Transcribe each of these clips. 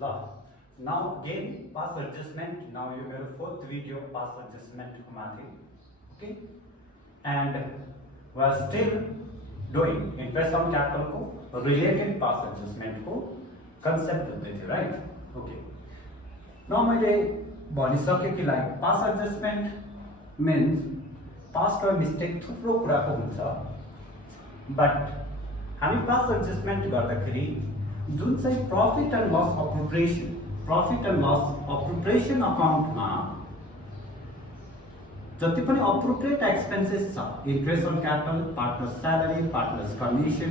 ल now again pass adjustment. Now you have a fourth video pass adjustment को माथि. Okay, and we are still doing interest on capital को related pass adjustment को concept गर्दै थियो, right? Okay, now मैले भनिसके कि like pass adjustment means past or mistake थुप्रो कुराको हुन्छ, but हामी pass adjustment गर्दाखेरि जुन चाहिँ profit and loss appropriation account में जति पनि अप्रोप्रिएट एक्सपेन्सेस छ, interest on capital, partners salary, partners commission,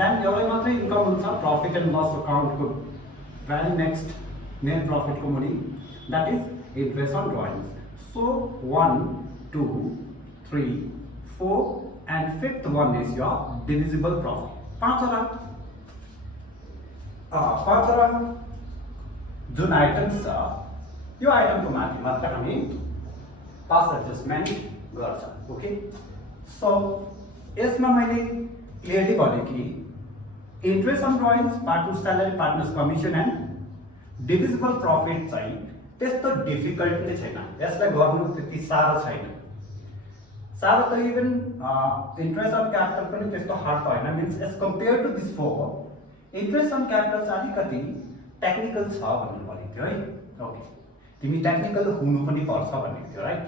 then एउटै मात्रै इन्कम हुन्छ प्रॉफिट एंड लॉस अकाउंट को वेरी नेक्स्ट नेट प्रॉफिट को मुनि, that is interest on drawings. So 1 2 3 4 and fifth one is your divisible profit. पाँचवटा जुन items छ यो आइटमको माथि मात्र हामी पास एडजस्टमेन्ट गर्छ. ओके, सो यसमा मैले क्लियरली भने कि interest on drawings, partners salary, partners commission and divisible profit चाहिँ त्यस्तो डिफिकल्ट नै छैन. यसलाई गर्नु त्यति साह्रो छैन. साह्रो त इभन इन्ट्रेस्ट अन क्यापिटल पनि त्यस्तो हार्ड त हैन. Means as compare to this four interest on capital चाहिँ अलिकति टेक्निकल छ भन्नु भनेको थियो है. ओके, तिमी टेक्निकल हुनु पनि पर्छ भनेको थियो, राइट?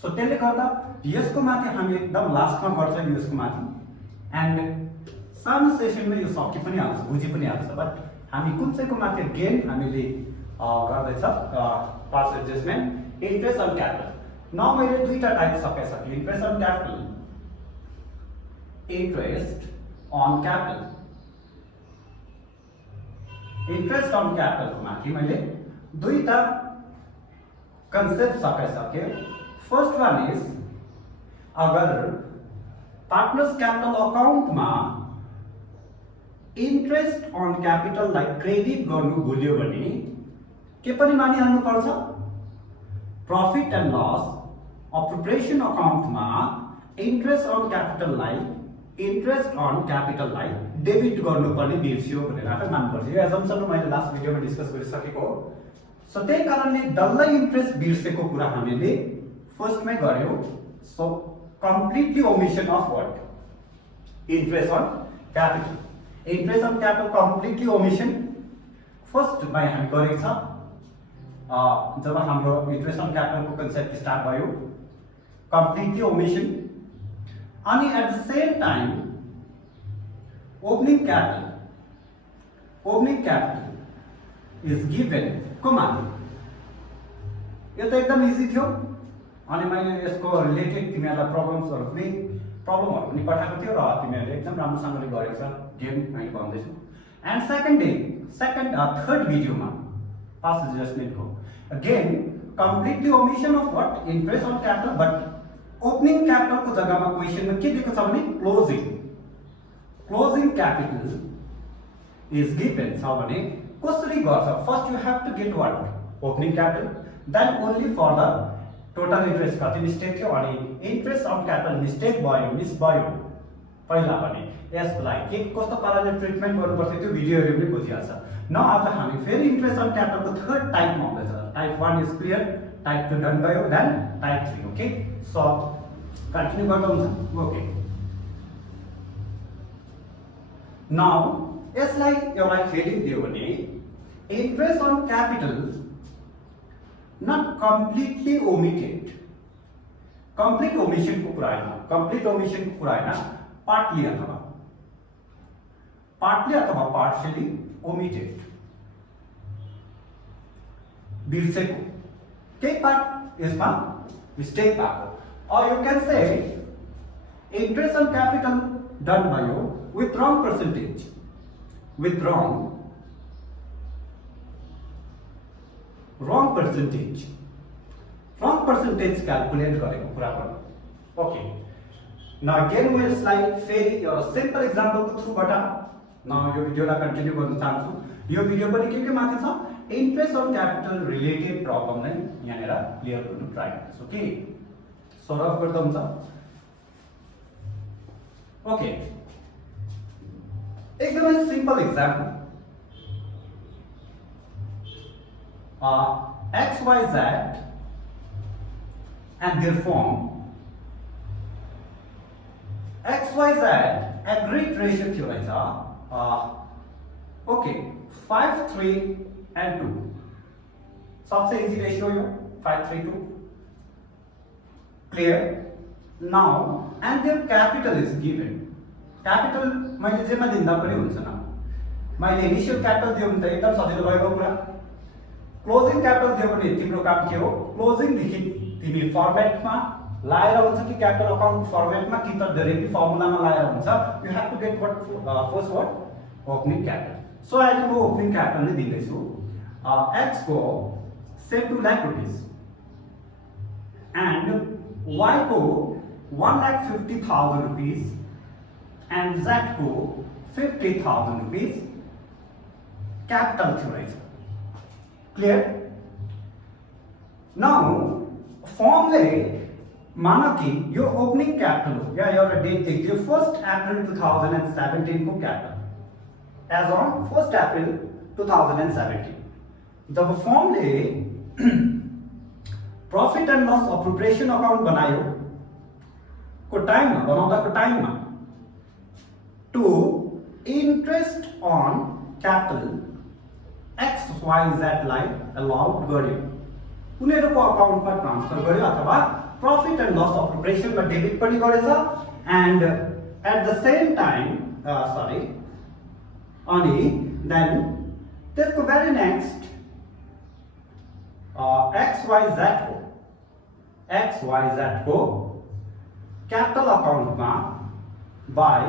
सो त्यसले गर्दा यसको माथि हामी एकदम लास्टमा गर्छौं यसको माथि, एन्ड सानो सेसनमा यो सकि पनि हाल्छ, बुझि पनि हाल्छ. बट हामी कुन चाहिँको माथि गेन हामीले गर्दै छ pass adjustment interest on capital. न मैले दुईटा टाइप सकेछ, interest on capital, interest on capital. Interest on capital को माथि मैले दुईटा कंसेप्ट सके. फर्स्ट वन इज अगर पार्टनर्स कैपिटल अकाउंट में इंट्रेस्ट ऑन कैपिटल लाई क्रेडिट गर्नु भुल्यो भने के पनि मानिहाल्नु पर्छ. Profit and loss appropriation account में इंट्रेस्ट ऑन कैपिटल लाई इंट्रेस्ट ऑन कैपिटल लाई डेबिट गर्नुपर्ने बिर्सियो भनेर आफै मान्नुपर्छ. यो एजम्पसन मैले लास्ट भिडियोमा डिस्कस गरिसकेको हो. सो त्यही कारणले डल्लै इन्ट्रेस्ट बिर्सेको कुरा हामीले फर्स्टमै गर्यौ. So completely omission of what interest on capital. Interest on capital completely omission फर्स्टमा हामी गरेको छ. जब हाम्रो इंट्रेस्ट ऑन कैपिटल को कन्सेप्ट स्टार्ट भयो, कम्प्लिटली ओमिशन. अनि at the same time opening capital is given को माथि. यो त एकदम इजी थियो. अनि मैले यसको रिलेटेड तिमीहरूलाई प्रब्लमहरु पनि पठाएको थियो र तिमीहरूले एकदम राम्रोसँगले गरेको छ. गेम मैले भन्दैछु. एन्ड थर्ड भिडियोमा पास एडजस्टमेन्ट को again completely omission of what interest on capital, but opening capital को जग्गामा क्वेशनमा के दिएको छ भने क्लोजिंग कैपिटल इज गिवन छ भने कसरी गर्छ. First you have to get what opening capital, then only for the total interest कति मिस्टेक थियो अनि इंट्रेस्ट अन कैपिटल मिस्टेक भयो, मिस भयो पहिला भने यसलाई के कस्तो पाराले ट्रिटमेन्ट गर्नुपर्छ त्यो भिडियोहरु पनि बुझिहाल्छ. न आज हामी फेरि इंट्रेस्ट अन कैपिटल को थर्ड टाइपमा आउँदैछ. Type 1 is clear, type 2 done भयो, then type 3. Okay, so continue गर्दा हुन्छ. ओके, नाउ यसलाई एउटा हेडिङ दियो भने interest on capital not completely omitted. Complete omission को कुरा हैन, पार्टली अथवा पार्शियली ओमिटेड बिर्सेको केही पार्ट यसमा मिस्टेक भएको. Or you can say interest on capital done by you with wrong percentage, wrong percentage calculate गरेको कुरा गर्नु. Okay, now again we will slide फेरि एउटा सिम्पल एक्जाम्पल को थ्रुबाट न यो भिडियोलाई कन्टिन्यू गर्न चाहन्छु. यो भिडियो पनि के माथि छ, interest on capital related problem नै यहाँनेर क्लियर गर्न ट्राई गर्छु. ओके, सल्भ गर्दा हुन्छ. ओके, एकदमै simple example. XYZ and their form XYZ agreed ratio थियो रहेछ ओके 5 3 and 2 सबसे इजी रेशियो यो 5 3 2 clear now and their capital is given capital मैले जेमा दिँदा पनि हुन्छ न मैले इनिशियल क्यापिटल दियो भने त एकदम सजिलो भएको कुरा क्लोजिङ क्यापिटल दियो भने तिम्रो काम के हो क्लोजिङ देखि तिमी फर्मेटमा लाएर हुन्छ कि क्यापिटल अकाउन्ट फर्मेटमा कि त डाइरेक्टली फर्मुलामा लाएर हुन्छ you have to get what first word opening capital so अहिले म ओपनिङ क्यापिटल नै दिँदैछु x को say 2 lakh rupees and y को 1,50,000 rupees and z को 50,000 rupees capital थियो रहेछ क्लियर नाउ फर्मले माना कि यो ओपनिङ क्यापिटल हो या एउटा डेट दियो 1 अप्रिल 2017 को क्यापिटल एज अन 1 अप्रिल 2017 जब फर्मले profit and loss appropriation account बनायो को टाइम में बनाउँदा को टाइम में to interest on capital XYZ लाई अलाउड गर्यो उनीहरुको अकाउन्टमा ट्रान्सफर गर्यो अथवा प्रॉफिट एंड लॉस अप्रोप्रिएशन में डेबिट पनि गरेछ and at the same time अनि देन त्यसको भेरी नेक्स्ट XYZ को कैपिटल अकाउंट में बाय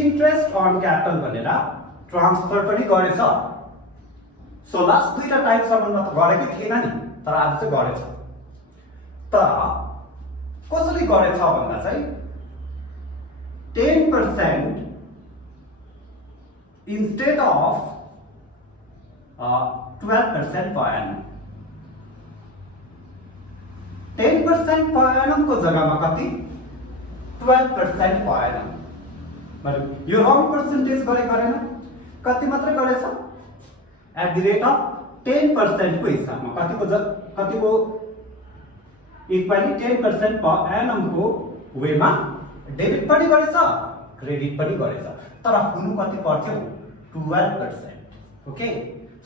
इंट्रेस्ट ऑन कैपिटल भनेर ट्रांसफर पनि गरेछ सो लास्ट दुईटा टाइम सम्ममा त गरेकै थिएन नि तर आज चाहिँ गरेछ तर कसरी गरेछ भन्दा चाहिँ 10% instead of 12% per annum 10% per annum को जगह में कति 12% per annum मतलब यो रंग परसेंटेज गरेन कति मात्र गरेछ एट द रेट अफ 10% को हिसाब में कति को इक्वली 10% पर annum को वे में डेबिट पनि गरेछ क्रेडिट पनि गरेछ तर हुनु कति पर्थ्यो 12% ओके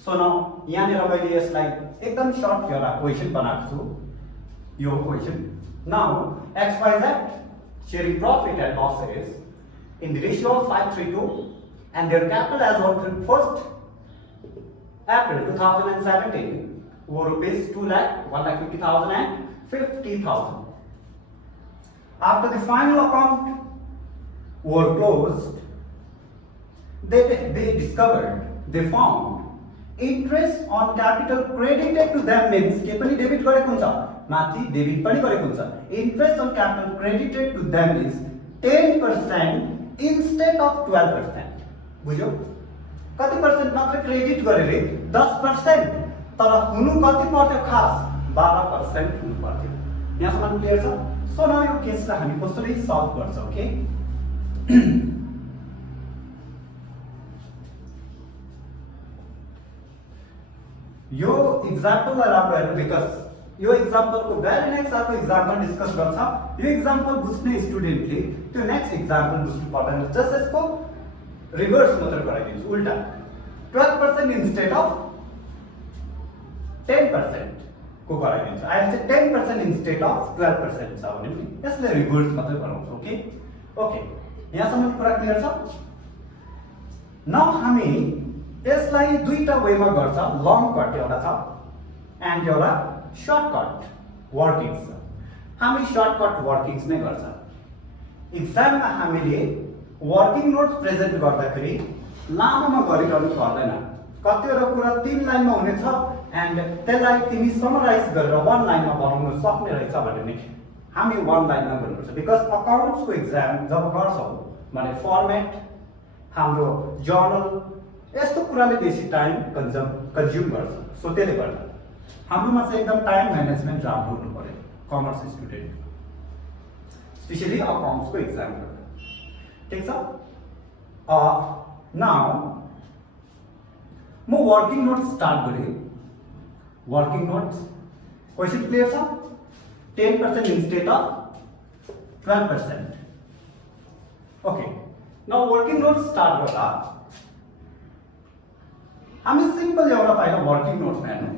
सो नाउ यहाँ मैले यसलाई एकदम सर्ट एउटा क्वेशन बनाएको छु your question. Now, XYZ sharing profit and losses in the ratio of 5:3:2 and their capital as on 1st April 2017 were rupees 2,150,000 and 50,000. After the final account were closed, they discovered, they found interest on capital credited to them means के पनि debit गरेको हुन्छ माथि debit पनि गरेको हुन्छ interest on capital credited to them is 10% instead of 12% बुझ्यो कति पर्सेंट मात्र क्रेडिट गरे रे 10% तर हुनु कति पर्थ्यो खास 12% हुनु पर्थ्यो यहाँसम्म क्लियर छ सो नाउ यो केसलाई हामी कसरी सल्भ गर्छौं ओके यो एक्जाम्पललाई राम्रो हेर्नु बिकज यो एक्जाम्पलको भेरी नेक्स्ट अर्को एक्जाम्पल डिस्कस गर्छ यो एक्जाम्पल बुझ्ने स्टुडेन्टले त्यो नेक्स्ट एक्जाम्पल बुझ्नु पर्दैन जस्ट यसको रिभर्स मात्र गराइदिन्छु उल्टा 12% इन्स्टेड अफ 10% को गराइदिन्छु अहिले चाहिँ 10% इन्स्टेड अफ 12% छ भने पनि यसले रिभर्स मात्र गराउँछौ ओके ओके यहाँसम्म कुरा क्लियर छ नाउ हामी यसलाई दुईटा वेमा गर्छ लङ कट एउटा छ एन्ड एउटा सर्टकट वर्किङ्स हामी सर्टकट वर्किङ्स नै गर्छ एक्जाममा हामीले वर्किङ नोट्स प्रेजेन्ट गर्दाखेरि लामोमा गरिरहनु पर्दैन कतिवटा कुरा 3 लाइनमा हुनेछ एन्ड त्यसलाई तिमी समराइज गरेर 1 लाइनमा बनाउन सक्ने रहेछ भने नि हामी 1 लाइनमा गर्नुपर्छ बिकज अकाउन्ट्सको एक्जाम जब गर्छौ भने फर्मेट हाम्रो जर्नल यस्तो कुराले बेसी टाइम कन्ज्युम गर्छ सो त्यसले गर्दा हाम्रोमा चाहिँ एकदम टाइम म्यानेजमेन्ट राम्रो हुनु पर्यो कमर्स स्टुडेन्ट स्पेशली अकाउन्ट्सको एक्जाम गर्दा ठीक छ नाउ म वर्किङ नोट स्टार्ट गरे वर्किङ नोट्स क्वेसन क्लियर छ 10% instead of 12%. Okay, now working notes start गर्दा हामी सिम्पल एउटा पाइला वर्किङ नोट्स हेर्नु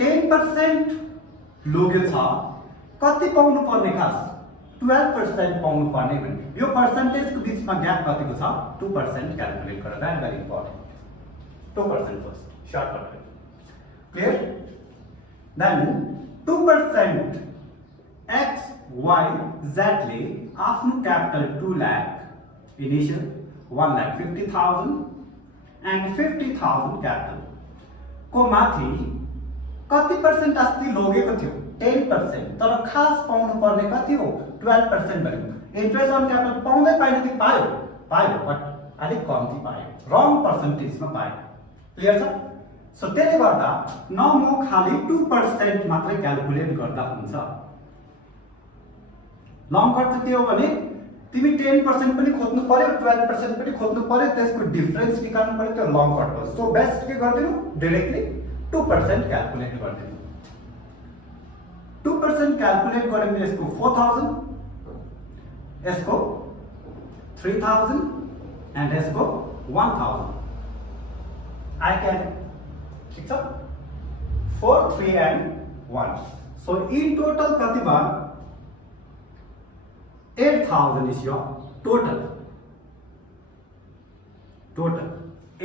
10% लोगे छ कति पाउनु पर्ने खास 12% पाउनु पर्ने भने यो पर्सेन्टेजको बीचमा ग्याप कतिको छ 2% क्याल्कुलेट गरेर that very important 2% first shortcut clear then 2% X, Y, Z ले आफ्नो capital 2 lakh initial 1,50,000 and 50,000 capital को माथि कति पर्सेन्ट अस्ति लगेको थियो 10% तर खास पाउनु पर्ने कति हो 12% भनेको इन्ट्रेस्ट अन क्यापिटल पाउँदै पाएन कि पायो बट अलिक कम्ती पायो रङ पर्सेन्टेजमा पायो क्लियर छ सो त्यसले गर्दा न म खाली 2% मात्रै क्याल्कुलेट गर्दा हुन्छ लङ कट चाहिँ के हो भने तिमी 10% पनि खोज्नु पर्यो 12% पनि खोज्नु पर्यो त्यसको डिफरेन्स निकाल्नु पर्यो त्यो लङ कट हो सो बेस्ट के गर्दिनु डाइरेक्टली 2% क्याल्कुलेट गर्दिनु 2% क्याल्कुलेट गर्यो भने यसको 4000 यसको 3000 एन्ड यसको 1000 आई क्यान ठीक छ 4 3 एन्ड 1 सो इन टोटल कति भयो 8,000 is your total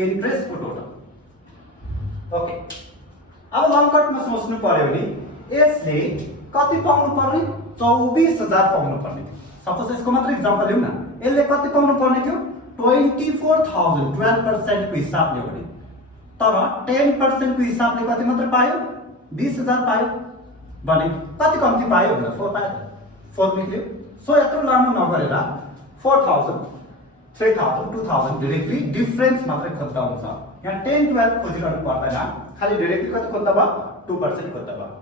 interest को total ओके अब लङ कटमा सोच्नु पर्यो भने यसले कति पाउनु पर्ने 24,000 पाउनु पर्ने सपोज यसको मात्र एक्जाम्पल लिउँ न यसले कति पाउनु पर्ने थियो 24,000 12% को हिसाबले हो भने तर 10% को हिसाबले कति मात्र पायो 20,000 पायो भने कति कम्ती पायो भन्दा 4 पायो 4 निक्ल्यो सो यत्रो लामो नगरेर 4,000 3,000 2,000 डाइरेक्टली डिफरेन्स मात्रै खोज्दा हुन्छ यहाँ 10 12 खोजिरहनु पर्दैन खाली डाइरेक्टली कति खोज्दा भयो 2% खोज्दा भयो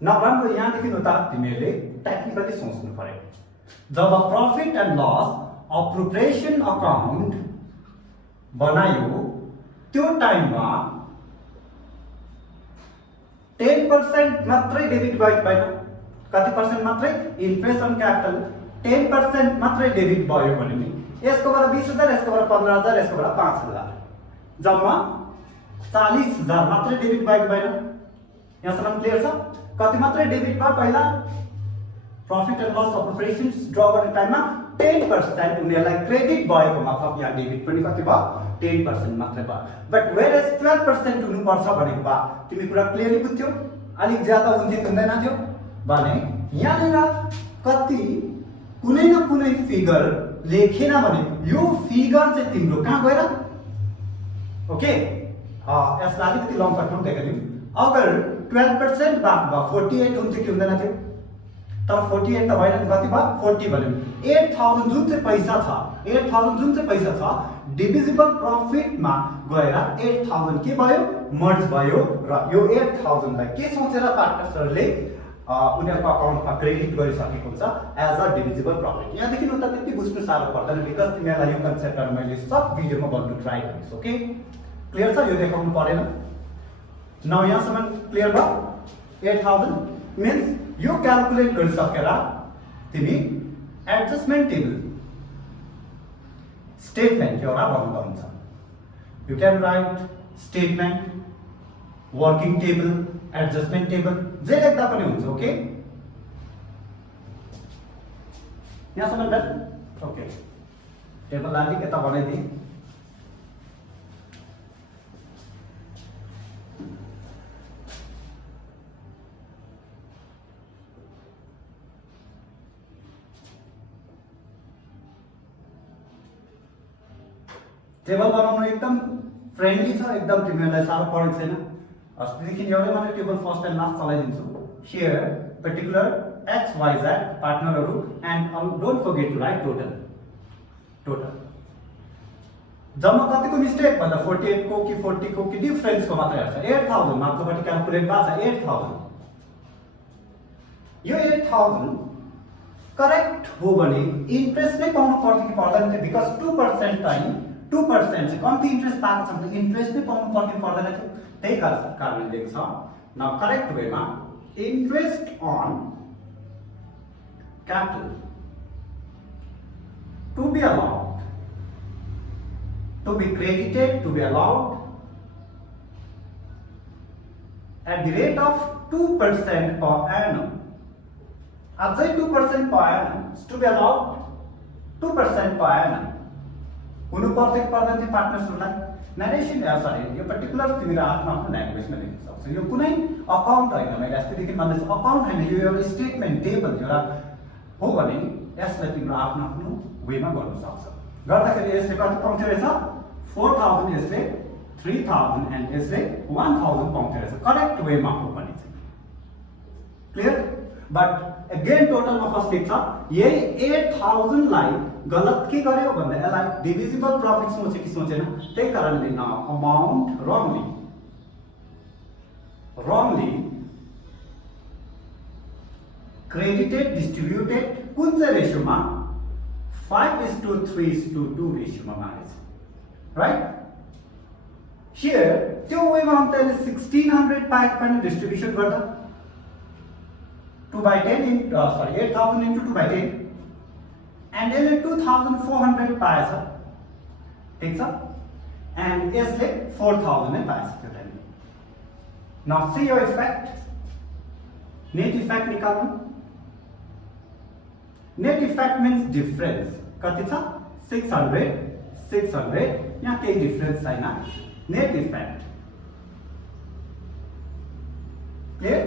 नभम्रो यहाँदेखि उता तिमीहरूले टेक्निकली सोच्नु पर्यो जब प्रॉफिट एन्ड लस अप्रोप्रिएसन अकाउन्ट बनायो त्यो टाइममा 10% मात्रै डेबिट भयो भएन कति पर्सेंट मात्रै इन्ट्रेस्ट अन क्यापिटल 10% मात्रै डेबिट भयो भने नि यसकोबाट 20,000 यसकोबाट 15,000 यसकोबाट 5,000 जम्मा 40,000 मात्रै डेबिट भएको भएन यहाँसम्म क्लियर छ कति मात्रै डेबिट भयो पहिला प्रॉफिट एन्ड लस अप्रोप्रिएसन ड्रा गर्ने टाइममा 10% उनीहरुलाई क्रेडिट भएको मतलब यहाँ डेबिट पनि कति भयो 10% मात्रै भयो बट वेयरएज 12% हुनु पर्छ भनेको बा तिमी कुरा क्लियरली बुझ्यौ अलिक ज्यादा हुन्थ्यो हुँदैन थियो भने यहाँनिर कति कुनै न कुनै फिगर लेखेन भने यो फिगर चाहिँ तिम्रो कहाँ गएर ओके यसलाई अलिकति लङ कटमा देखाइदिउँ अगर 12% बाँकी भयो 48 हुन्थ्यो कि हुँदैन थियो तर 48 त भएन नि कति भयो 40 भन्यो 8,000 जुन चाहिँ पैसा छ 8,000 जुन चाहिँ पैसा छ डिभिजिबल प्रॉफिटमा गएर 8,000 के भयो मर्ज भयो र यो 8,000 लाई के सोचेर पार्टनर्सहरुले उनीहरुको अकाउन्टमा क्रेडिट गरिसकेको हुन्छ एज अ डिभिजिबल प्रॉफिट यहाँदेखि उता त्यति बुझ्नु साह्रो पर्दैन बिकज तिमीलाई यो कन्सेप्टहरु मैले सब भिडियोमा भन्नु ट्राई गरेछु ओके क्लियर छ यो देखाउनु परेन नाउ यहाँसम्म क्लियर भयो 8,000 मीन्स यो क्याल्कुलेट गरिसकेर तिमी एडजस्टमेन्ट टेबल स्टेटमेन्ट एउटा बनाउँदा हुन्छ you can write statement working table adjustment table जे लेख्दा पनि हुन्छ ओके यहाँसम्म डन ओके टेबल अलिक यता बनाइदिए टेबल बनाउनु एकदम फ्रेन्डली छ एकदम तिमीहरुलाई साह्रो परेको छैन अस्तिदेखि एउटै मात्र टेबल फर्स्ट एन्ड लास्ट चलाइदिन्छु here particular X Y Z पार्टनरहरु and don't forget to write total जम्मा कतिको मिस्टेक भन्दा 48 को कि 40 को कि डिफरेन्स को मात्रै हेर्छ 8,000 माथिबाट क्याल्कुलेट भएको छ 8,000 यो 8,000 करेक्ट हो भने इन्ट्रेस्ट नै पाउनु पर्छ कि पर्दैन बिकज 2% चाहिँ 2% चाहिँ कम्ती इन्ट्रेस्ट पाएको छ भने इन्ट्रेस्ट नै पाउनु पर्ने पर्दैन थियो, त्यही कारणले लेख्छ न करेक्ट वेमा interest on capital to be allowed, to be credited, to be allowed at the rate of 2% per annum. अझै 2% per annum is to be allowed 2% per annum. हुनु पर्दैन थियो पार्टनर्सहरूलाई नरेसन सरी यो पर्टिकुलर तिमीले आफ्नो आफ्नो ल्याङ्ग्वेजमा लेख्न सक्छौ। यो कुनै अकाउन्ट होइन, मैले अस्तिदेखि भन्दैछु अकाउन्ट होइन, यो एउटा स्टेटमेन्ट टेबल एउटा हो भने यसलाई तिम्रो आफ्नो आफ्नो वेमा गर्न सक्छ। गर्दाखेरि यसले कति पाउँथ्यो रहेछ 4000, यसले 3000 एन्ड यसले 1000 पाउँथ्यो रहेछ करेक्ट वेमा हो भने चाहिँ। क्लियर? बट अगेन टोटलमा फर्स्ट लेख्छ यही 8000 लाई गलत के गर्यो भन्दा यसलाई डिभिजिबल प्रफिट सोचे कि सोचेन, त्यही कारणले न अमाउन्ट रङली credited distributed कुन चाहिँ रेशियोमा 5:3:2 रेशियोमा मागेछ, राइट? हियर त्यो वेमा हम त्यसले 1600 पाएको पनि डिस्ट्रिब्युसन गर्दा 2/10 into 8000 into 2/10 and यसले 2400 पाएछ, ठीक छ, and यसले 4000 नै पाएछ त्यो टाइममा। Now see your effect, net effect निकाल्नु। नेट इफेक्ट मीन्स डिफरेंस कति छ 600 यहाँ केही डिफरेंस छैन। Net effect clear?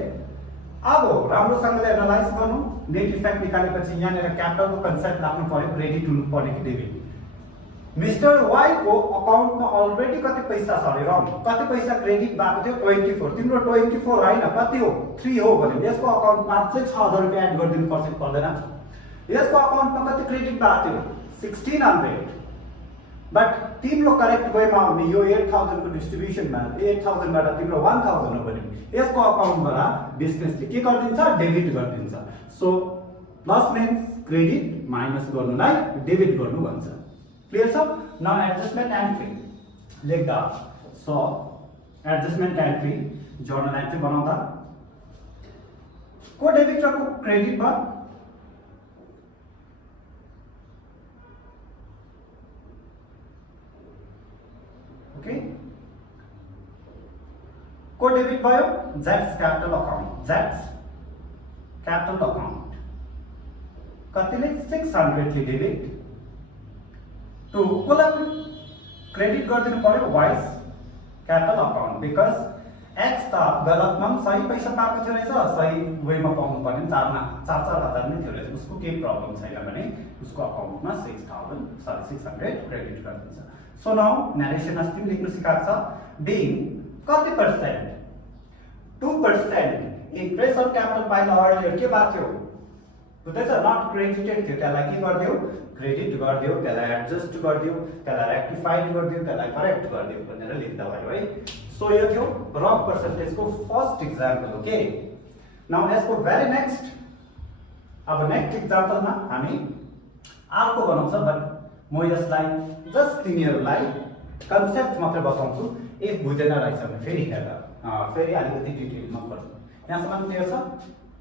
अब राम्रोसँगले एनालाइज गर्नु। नेट इफेक्ट निकालेपछि यहाँनिर क्यापिटलको कन्सेप्ट लाग्नु पर्यो, क्रेडिट हुनु पर्यो कि डेबिट। मिस्टर वाई को अकाउन्टमा अलरेडी कति पैसा छ अरे रङ, कति पैसा क्रेडिट भएको थियो 24, तिम्रो 24 होइन कति हो 3 हो भने यसको अकाउन्टमा चाहिँ 6000 रुपैयाँ एड गरिदिनु पर्छ कि पर्दैन? यसको अकाउन्टमा कति क्रेडिट भएको थियो 1600, बट तिम्रो करेक्ट वेमा हुने यो 8000 को डिस्ट्रिब्युसनमा 8000 बाट तिम्रो 1000 हो भने यसको अकाउन्टबाट बिजनेसले के गरिदिन्छ डेबिट गरिदिन्छ। So plus means credit, minus गर्नुलाई डेबिट गर्नु भन्छ। क्लियर छ? नाउ एडजस्टमेन्ट एन्ट्री लेख्दा so adjustment entry journal entry बनाउँदा को डेबिट र को क्रेडिट भयो ओके, को डेबिट भयो जेट्स क्यापिटल अकाउन्ट कतिले 600 ले डेबिट टु कोलाई क्रेडिट गरिदिनु पर्यो वाइस क्यापिटल अकाउन्ट बिकज एक्स त गलतमा सही पैसा पाएको थियो रहेछ, सही वेमा पाउनु पर्ने 4,000 नै थियो रहेछ, उसको केही प्रब्लम छैन भने उसको अकाउन्टमा 600 क्रेडिट गरिदिन्छ। सो नाउ नरेसन अस्ति लेख्नु सिकाएको छ बिङ कति percent 2% interest on capital by the earlier के भएको थियो बुझ्दैछ, नट क्रेडिटेड थियो, त्यसलाई के गरिदियो क्रेडिट गरिदियो, त्यसलाई एडजस्ट गरिदियो, त्यसलाई रेक्टिफाइड गरिदियो, त्यसलाई करेक्ट गरिदियो भनेर लेख्दा भयो है। सो यो थियो रङ पर्सेन्टेजको फर्स्ट इक्जाम्पल। ओके, नाउ यसको भेरी नेक्स्ट अब नेक्स्ट इक्जाम्पलमा हामी अर्को बनाउँछ, बट म यसलाई जस्ट तिनीहरूलाई कन्सेप्ट मात्रै बताउँछु, इफ बुझेन रहेछ भने फेरि हेर्दा फेरि अलिकति डिटेलमा गर्छु। यहाँसम्म क्लियर छ?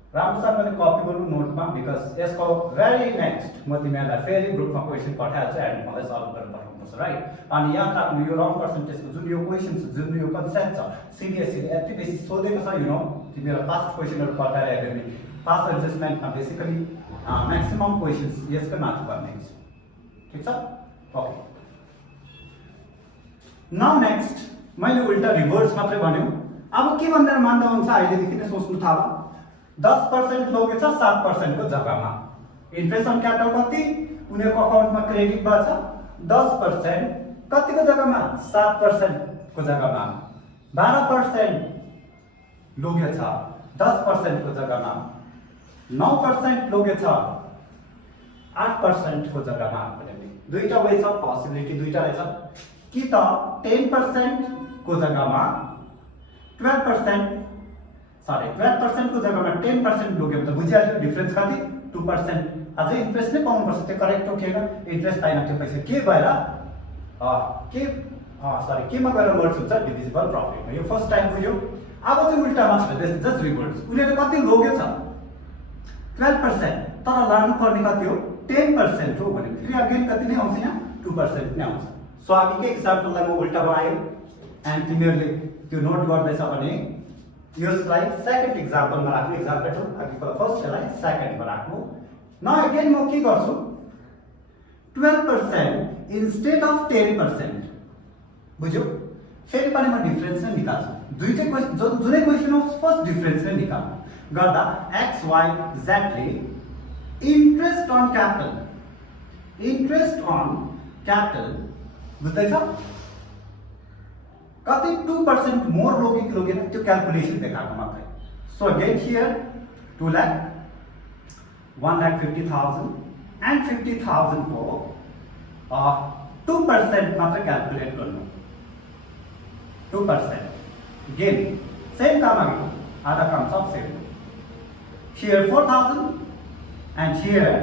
राम्रोसँगले कपी गर्नु नोटमा, बिकज यसको भेरी नेक्स्ट म तिमीहरूलाई फेरि ग्रुपमा क्वेसन पठाइहाल्छु एन्ड मलाई सल्भ गरेर पठाउनुपर्छ, राइट? अनि याद राख्नु यो रङ पर्सेन्टेजको जुन यो क्वेसन छ, जुन यो कन्सेप्ट छ, सिबिएसईले यति बेसी सोधेको छ, यु नो तिमीहरू पास्ट क्वेसनहरू पढाएर हेर्यो भने पास्ट एडजस्टमेन्टमा बेसिकली म्याक्सिमम क्वेसन्स यसकै माथि भन्ने छ, ठिक छ? ओके, नाउ नेक्स्ट मैले उल्टा रिभर्स मात्रै भन्यो। अब के भनेर मान्दा हुन्छ अहिलेदेखि नै सोच्नु थाल। 10% लगेछ 7% को जग्गामा, इन्ट्रेस्ट अन क्यापिटल कति उनीहरुको अकाउन्टमा क्रेडिट भएको छ 10% कतिको जग्गामा 7% को जग्गामा 12% लगेछ 10% को जग्गामा 9% लगेछ 8% को जग्गामा। दुईटा वे छ, पोसिबिलिटी दुईटा रहेछ कि त 10% को जग्गामा 12% को जग्गामा 10% लोग्यो भने त बुझिहाल्यो डिफरेन्स कति 2%। अझै इन्ट्रेस्ट नै पाउनुपर्छ, त्यो करेक्ट हो कि हैन? इन्ट्रेस्ट पाइन त्यो पैसा के भएर के केमा गएर मर्ज हुन्छ डिभिजिबल प्रफिटमा। यो फर्स्ट टाइम बुझ्यो। अब चाहिँ उल्टामा छ, दिस जस्ट रिभर्स। उनीहरूले कति लोगेछ 12%, तर लानु पर्ने कति हो 10% हो भने फेरि अगेन कति नै आउँछ यहाँ 2% नै आउँछ। सो अघिकै एक्जाम्पललाई म उल्टा बनाएँ एन्ड तिमीहरूले त्यो नोट गर्दैछ भने यसलाई सेकेन्ड एक्जाम्पलमा राख्नु। एक्जाम्पल अघिको फर्स्टलाई सेकेन्डमा राख्नु। न अगेन म के गर्छु 12% इन्स्टेड अफ 10%। बुझ्यो? फेरि पनि म डिफरेन्स नै निकाल्छु। दुईटै जुनै क्वेसन हो फर्स्ट डिफरेन्स नै निकाल्नु गर्दा एक्स वाइ जेडले इन्ट्रेस्ट अन क्यापिटल बुझ्दैछ कति 2% मोर लोगे कि लोगेन त्यो क्याल्कुलेसन देखाएको मात्रै। So again here 2 lakh 1,50,000 and 50,000 को 2% मात्र क्याल्कुलेट गर्नु। 2% again same काम आगे आधा काम सब same. Here 4,000 and here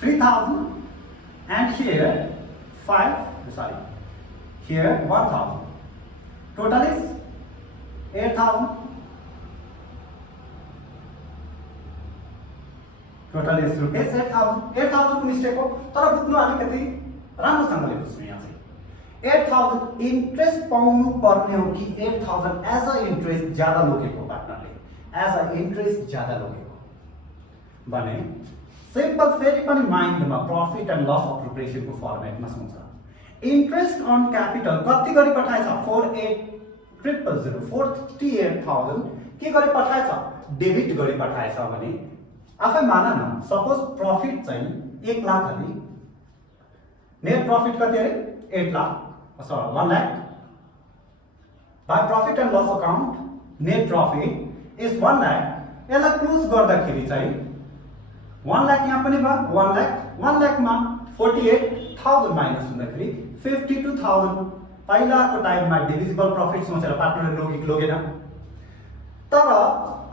3,000 and here 1,000. Total is 8,000. Total is rupees 8,000. 8,000 को मिस्टेक हो तर बुझ्नु अलिकति राम्रोसँगले बुझ्नु यहाँ चाहिँ 8,000 इन्ट्रेस्ट पाउनु पर्ने हो कि 8,000 एज अ इन्ट्रेस्ट ज्यादा लोगेको पार्टनरले एज अ इन्ट्रेस्ट ज्यादा लोगेको भने सिम्पल फेरि पनि माइन्डमा प्रफिट एन्ड लस अप्रोप्रिएसनको फर्मेटमा सोच्छ। इन्ट्रेस्ट अन क्यापिटल कति गरी पठाएछ 48,000 के गरी पठाएछ डेबिट गरी पठाएछ भने आफै मान न सपोज प्रफिट चाहिँ 1 लाख अरे नेट प्रफिट कति अरे 1 lakh 1 lakh. By profit and loss account, net profit is 1 lakh. यसलाई क्लोज गर्दाखेरि चाहिँ 1 लाख यहाँ पनि भयो 1 लाख मा 48,000 माइनस हुँदाखेरि 52,000 पहिलाको टाइममा डिभिजिबल प्रफिट सोचेर पार्टनरले लोगे कि लोगेन। तर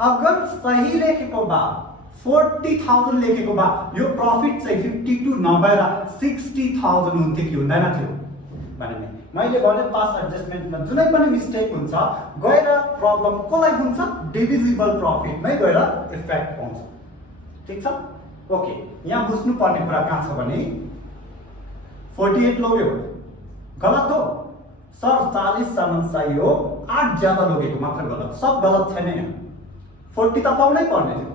अगर सही लेखेको बा 40,000 लेखेको बा यो प्रफिट चाहिँ 52 नभएर 60,000 हुन्थ्यो कि हुँदैन थियो भने मैले भने पास एडजस्टमेन्टमा जुनै पनि मिस्टेक हुन्छ गएर प्रब्लम कसलाई हुन्छ डिभिजिबल प्रफिटमै गएर इफेक्ट पाउँछ। ठीक छ? ओके, यहाँ बुझ्नु पर्ने कुरा कहाँ छ भने 48 लोग्यो गलत हो सर 40 सम्म चाहिए हो 8 ज्यादा लोगेको मात्र गलत, सब गलत छैन यहाँ। 40 त पाउनै पर्ने थियो,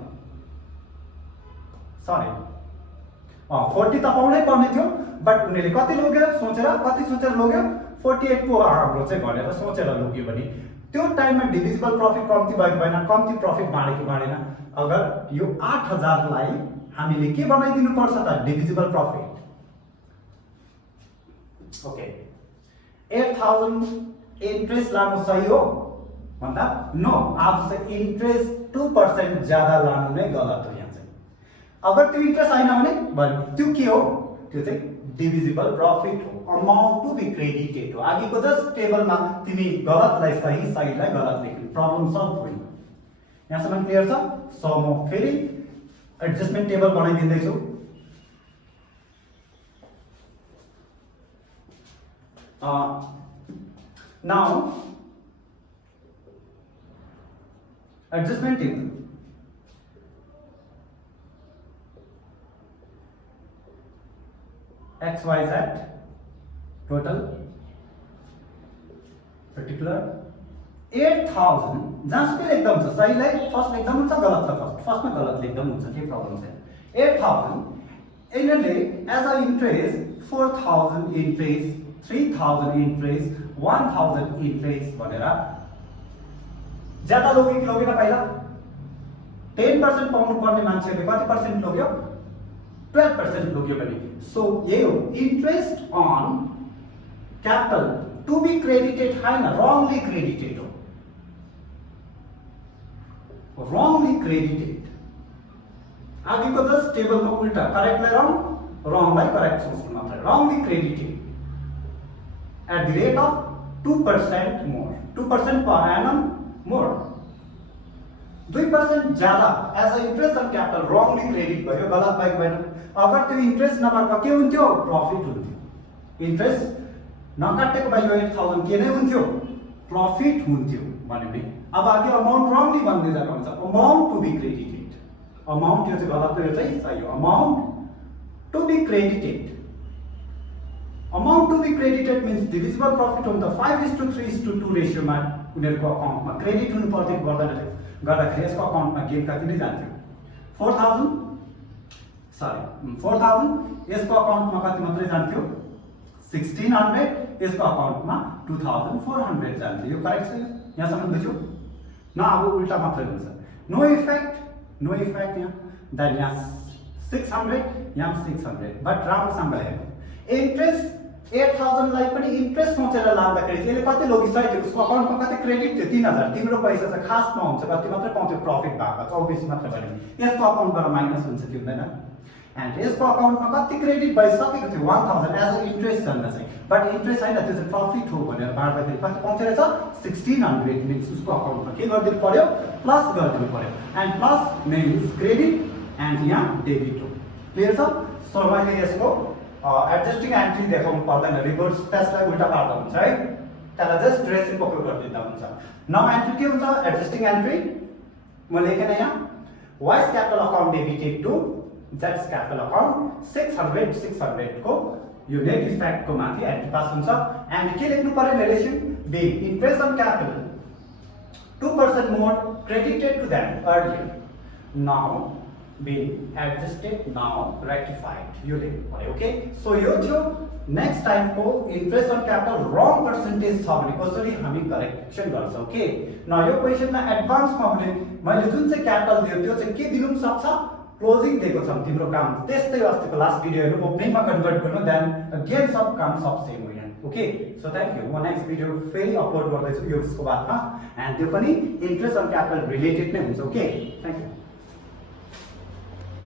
सरी 40 त पाउनै पर्ने थियो बट उनीहरूले कति लोग्यो सोचेर लोग्यो 48 को हाम्रो चाहिँ भनेर सोचेर लोग्यो भने त्यो टाइममा डिभिजिबल प्रफिट कम्ती भएको भएन, कम्ती प्रफिट बाँड्यो कि बाँडेन। अगर यो 8,000 लाई हामीले के बनाइदिनु पर्छ त डिभिजिबल प्रफिट। ओके, 8,000 इन्ट्रेस्ट लानु सही हो भन्दा नो, आज चाहिँ इन्ट्रेस्ट 2% ज्यादा लानु नै गलत हो। यहाँ चाहिँ अगर त्यो इन्ट्रेस्ट आएन भने त्यो के हो त्यो चाहिँ डिभिजिबल प्रफिट हो, अमाउन्ट टु बी क्रेडिटेड हो। आगेको जस्ट टेबलमा तिमी गलतलाई सही सहीलाई गलत लेख्नु प्रब्लम सल्भ होइन। यहाँसम्म क्लियर छ? सो म फेरि एडजस्टमेन्ट टेबल बनाइदिँदैछु। Now adjustment table XYZ total particular 8,000 जहाँसुकै लेख्दा हुन्छ, सहीलाई फर्स्ट लेख्दा हुन्छ गलतलाई फर्स्टमा गलत लेख्दा हुन्छ, केही प्रब्लम छैन। 8,000 यिनीहरूले as a interest 4,000 interest 3,000 interest 1,000 interest भनेर ज्यादा लोग्यो कि लोगेन पहिला 10% पाउनु पर्ने मान्छेहरूले कति पर्सेन्ट लोग्यो 12% लोग्यो भने। सो यही हो interest on capital to be credited होइन रङली क्रेडिटेड हो, रङली क्रेडिटेड। आगेको जस्ट टेबलमा उल्टा करेक्टलाई रङ रङलाई करेक्ट सोच्नु मात्रै। Wrongly credited at the rate of 2% more 2% per annum more 2% ज्यादा as a interest on capital wrongly credit भयो, गलत भएको भएन। अगर त्यो इन्ट्रेस्ट नभएको के हुन्थ्यो प्रफिट हुन्थ्यो। इन्ट्रेस्ट नकाटेको भए यो 8000 के नै हुन्थ्यो, प्रफिट हुन्थ्यो भन्यो नि। अब आगे अमाउन्ट रङली भन्दै जानु हुन्छ, amount to be credited, amount यो चाहिँ गलत हो, यो चाहिँ सही हो, amount to be credited. Amount to be credited means divisible profit हुन त 5:3:2 रेशियोमा उनीहरूको अकाउन्टमा क्रेडिट हुनु पर्थ्यो, गर्दाखेरि यसको अकाउन्टमा गेन कति नै जान्थ्यो, 4000 यसको अकाउन्टमा कति मात्रै जान्थ्यो, 1600, यसको अकाउन्टमा 2400 जान्थ्यो। यो करेक्ट छ, यहाँसम्म बुझ्यो न? अब उल्टा मात्रै हुन्छ, नो इफेक्ट यहाँ, देन यहाँ 600, यहाँ 600, बट राम्रोसँग हेर्नु, इन्ट्रेस्ट 8000 लाई पनि इन्ट्रेस्ट सोचेर लाग्दाखेरि यसले कति लगिसक्यो, उसको अकाउन्टमा कति क्रेडिट थियो, 3000, तिम्रो पैसा चाहिँ खास नहुन्छ, कति मात्रै पाउँथ्यो प्रफिट भएको, 24 मात्र भयो, यसको अकाउन्टबाट माइनस हुन्छ कि हुँदैन, एन्ड यसको अकाउन्टमा कति क्रेडिट भइसकेको थियो 1000 एज अ इन्ट्रेस्ट झन् चाहिँ, बट इन्ट्रेस्ट होइन, त्यो चाहिँ प्रफिट हो भनेर बाँड्दाखेरि कति पाउँथ्यो रहेछ, 1600 मिन्स उसको अकाउन्टमा के गरिदिनु पर्यो, प्लस गरिदिनु पर्यो, and plus means credit and यहाँ डेबिट हो। क्लियर छ? सो मैले यसको एडजस्टिङ एन्ट्री देखाउनु पर्दैन, रिभर्स त्यसलाई उल्टा पार्दा हुन्छ है, त्यसलाई जस्ट रेसिप्रोकल गरिदिँदा हुन्छ। नाउ एन्ट्री के हुन्छ, एडजस्टिङ एन्ट्री म लेखेन यहाँ, Y's capital account debited to जेड्स क्यापिटल अकाउन्ट 600 को यो नेट इफेक्ट को माथि एन्ट्री पास हुन्छ, एन्ड के लेख्नु पर्यो, narration be interest on capital 2% more credited to them earlier, now being adjusted, now rectified, यो लेख्नु पर्यो। ओके, सो यो थियो नेक्स्ट टाइम को interest on capital wrong percentage छ भने कसरी हामी करेक्सन गर्छौं। ओके, न यो क्वेशनमा एडभान्समा हुने मैले जुन चाहिँ क्यापिटल दियो त्यो चाहिँ के दिनु सक्छ, क्लोजिङ दिएको छ, तिम्रो काम त्यस्तै अस्तिको लास्ट भिडियोहरु ओपनिङमा कन्भर्ट गर्नु, देन अगेन सब काम सब सेम हो यहाँ। Okay, so thank you. म नेक्स्ट भिडियो फेरि अपलोड गर्दैछु यसको बादमा, एन्ड त्यो पनि इन्ट्रेस्ट अन क्यापिटल रिलेटेड नै हुन्छ। Okay, thank you.